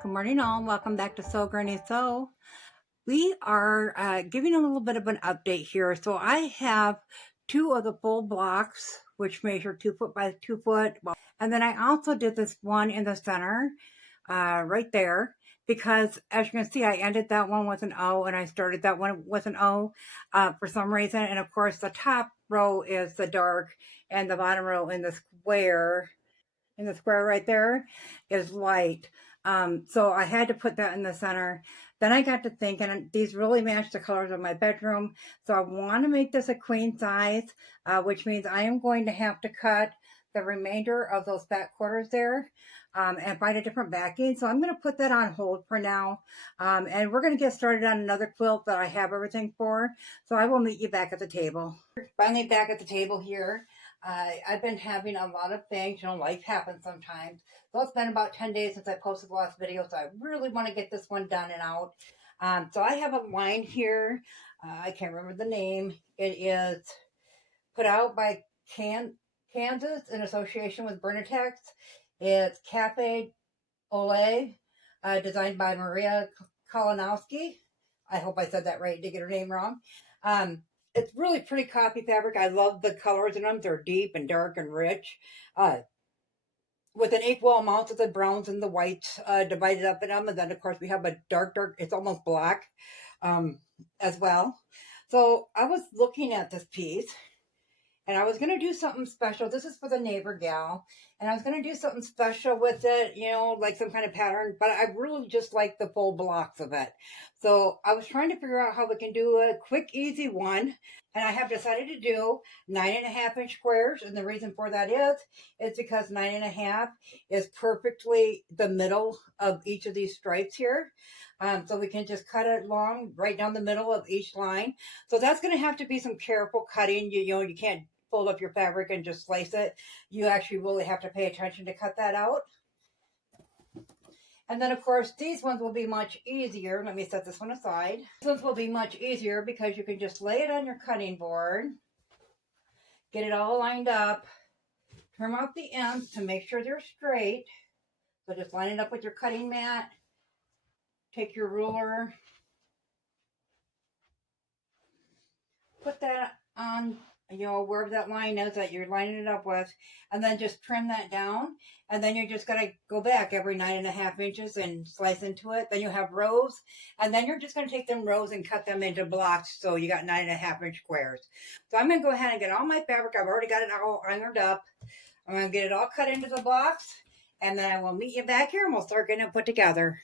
Good morning, all. Welcome back to Sew Granny Sew. We are giving a little bit of an update here. So I have two of the full blocks, which measure 2 foot by 2 foot. And then I also did this one in the center right there because, as you can see, I ended that one with an O and I started that one with an O for some reason. And of course, the top row is the dark and the bottom row in the square right there is light. So I had to put that in the center. Then I got to thinking these really match the colors of my bedroom. So I want to make this a queen size, which means I am going to have to cut the remainder of those back quarters there and find a different backing. So I'm going to put that on hold for now. And we're going to get started on another quilt that I have everything for. So I will meet you back at the table. Finally back at the table here. I've been having a lot of things, life happens sometimes. So it's been about 10 days since I posted the last video, so I really want to get this one done and out. So I have a line here. I can't remember the name. It is put out by Kansas in association with Bernitex. It's Cafe Olay, designed by Maria Kalinowski. I hope I said that right. Did get her name wrong. It's really pretty coffee fabric. I love the colors in them. They're deep and dark and rich. With an equal amount of the browns and the whites divided up in them. And then, of course, we have a dark, it's almost black as well. So I was looking at this piece and I was going to do something special. This is for the neighbor gal. And I was going to do something special with it, like some kind of pattern. But I really just like the full blocks of it. So I was trying to figure out how we can do a quick, easy one. And I have decided to do 9.5-inch squares. And the reason for that is because 9.5 is perfectly the middle of each of these stripes here. So we can just cut it long right down the middle of each line. So that's going to have to be some careful cutting. You can't fold up your fabric and just slice it. You actually really have to pay attention to cut that out. And then, of course, these ones will be much easier. Let me set this one aside. These ones will be much easier because you can just lay it on your cutting board, get it all lined up, trim out the ends to make sure they're straight. So just line it up with your cutting mat, take your ruler, put that on wherever that line is that you're lining it up with, and then just trim that down. And then you're just going to go back every 9.5 inches and slice into it. Then you have rows, and then you're just going to take them rows and cut them into blocks. So you got 9.5-inch squares. So I'm going to go ahead and get all my fabric. I've already got it all ironed up. I'm going to get it all cut into the blocks, and then I will meet you back here and we'll start getting it put together.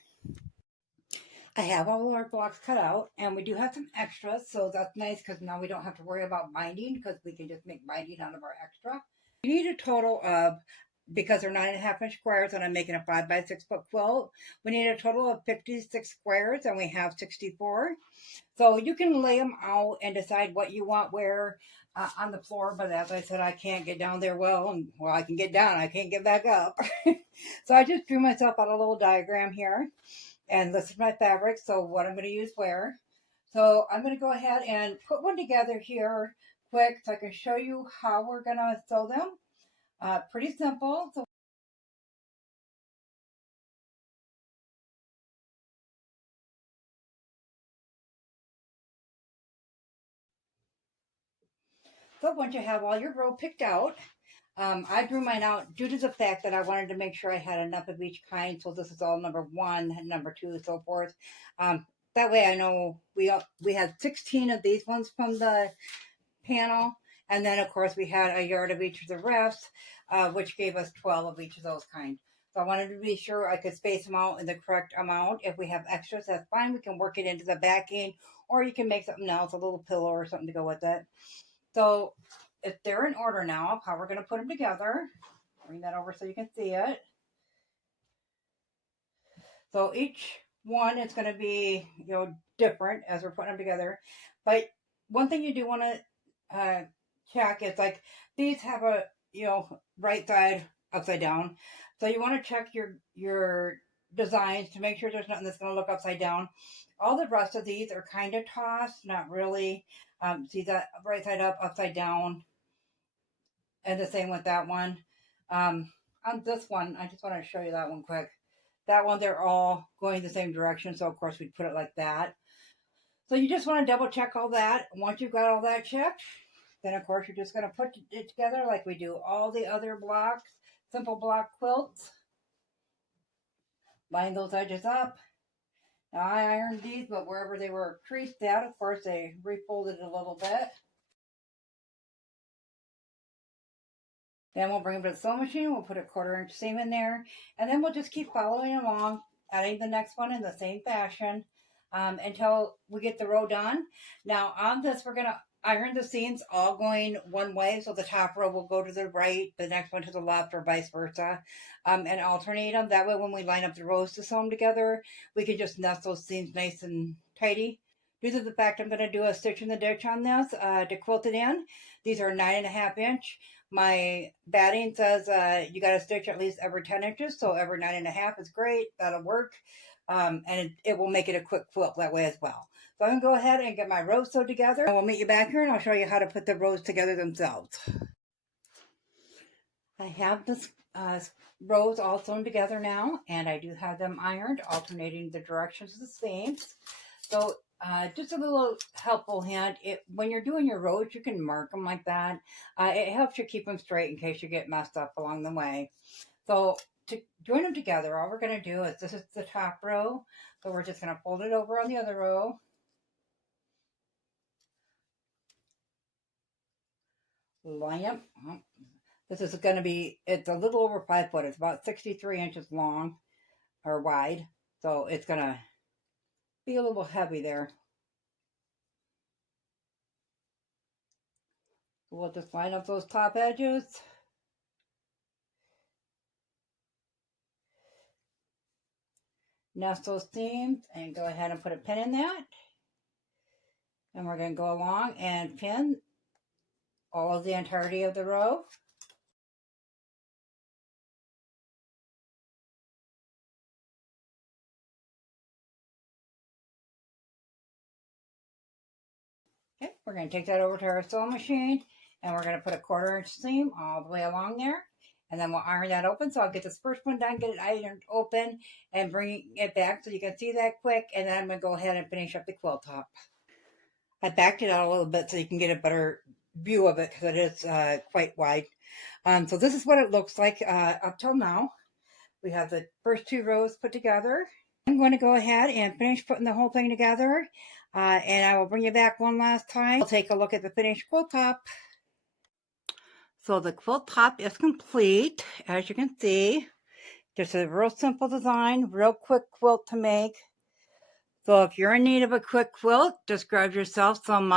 I have all of our blocks cut out, and we do have some extras, so that's nice because now we don't have to worry about binding because we can just make binding out of our extra. We need a total of, because they're 9.5-inch squares and I'm making a 5 by 6 foot quilt, we need a total of 56 squares and we have 64. So you can lay them out and decide what you want where on the floor, but as I said, I can't get down there well, I can get down, I can't get back up. So I just drew myself out a little diagram here and listed my fabric, so what I'm going to use where. So I'm going to go ahead and put one together here quick so I can show you how we're going to sew them. Pretty simple. So once you have all your row picked out, I drew mine out due to the fact that I wanted to make sure I had enough of each kind. So this is all number 1, number 2, so forth. That way I know we had 16 of these ones from the panel. And then, of course, we had a yard of each of the refs, which gave us 12 of each of those kinds. So I wanted to be sure I could space them out in the correct amount. If we have extras, that's fine. We can work it into the backing, or you can make something else, a little pillow or something to go with it. So if they're in order now, how we're going to put them together, bring that over so you can see it. So each one is going to be, different as we're putting them together. But one thing you do want to check is like these have a, right side upside down. So you want to check your designs to make sure there's nothing that's going to look upside down. All the rest of these are kind of tossed, not really. See that right side up, upside down. And the same with that one. On this one, I just want to show you that one quick. that one, they're all going the same direction. So of course we'd put it like that. So you just want to double check all that. Once you've got all that checked, then of course you're just going to put it together like we do all the other blocks, simple block quilts. Line those edges up. Now I ironed these, but wherever they were creased out, of course they refolded a little bit. Then we'll bring them to the sewing machine. We'll put a 1/4 inch seam in there, and then we'll just keep following along, adding the next one in the same fashion until we get the row done. Now on this, we're going to iron the seams all going one way. So the top row will go to the right, the next one to the left, or vice versa, and alternate them. That way when we line up the rows to sew them together, we can just nest those seams nice and tidy. Due to the fact I'm going to do a stitch in the ditch on this to quilt it in. These are 9.5 inch. My batting says you got to stitch at least every 10 inches, so every 9.5 is great. That'll work, and it will make it a quick quilt that way as well. So I'm going to go ahead and get my rows sewed together. I will meet you back here, and I'll show you how to put the rows together themselves. I have the rows all sewn together now, and I do have them ironed, alternating the directions of the seams. So just a little helpful hint, when you're doing your rows, you can mark them like that. It helps you keep them straight in case you get messed up along the way. So to join them together, all we're going to do is, this is the top row, so we're just going to fold it over on the other row. Line up. This is going to be, it's a little over 5 foot. It's about 63 inches long or wide. So it's going to be a little heavy there. We'll just line up those top edges. Nest those seams and go ahead and put a pin in that. And we're going to go along and pin all of the entirety of the row. Okay, we're going to take that over to our sewing machine, and we're going to put a 1/4 inch seam all the way along there, and then we'll iron that open. So I'll get this first one done, get it ironed open, and bring it back so you can see that quick, and then I'm going to go ahead and finish up the quilt top. I backed it out a little bit so you can get a better view of it because it is quite wide. So this is what it looks like up till now. We have the first 2 rows put together. I'm going to go ahead and finish putting the whole thing together, and I will bring you back one last time. We'll take a look at the finished quilt top. So the quilt top is complete, as you can see. Just a real simple design, real quick quilt to make. So if you're in need of a quick quilt, just grab yourself some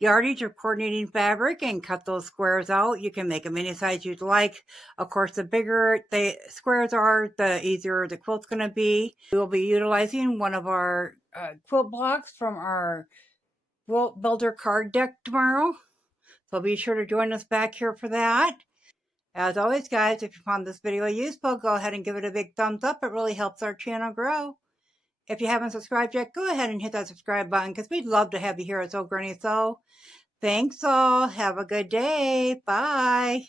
yardage or coordinating fabric and cut those squares out. You can make them any size you'd like. Of course, the bigger the squares are, the easier the quilt's going to be. We will be utilizing one of our quilt blocks from our Quilt Builder card deck tomorrow. So be sure to join us back here for that. As always, guys, if you found this video useful, go ahead and give it a big thumbs up. It really helps our channel grow. If you haven't subscribed yet, go ahead and hit that subscribe button because we'd love to have you here at Sew Granny Sew. Thanks all. Have a good day. Bye.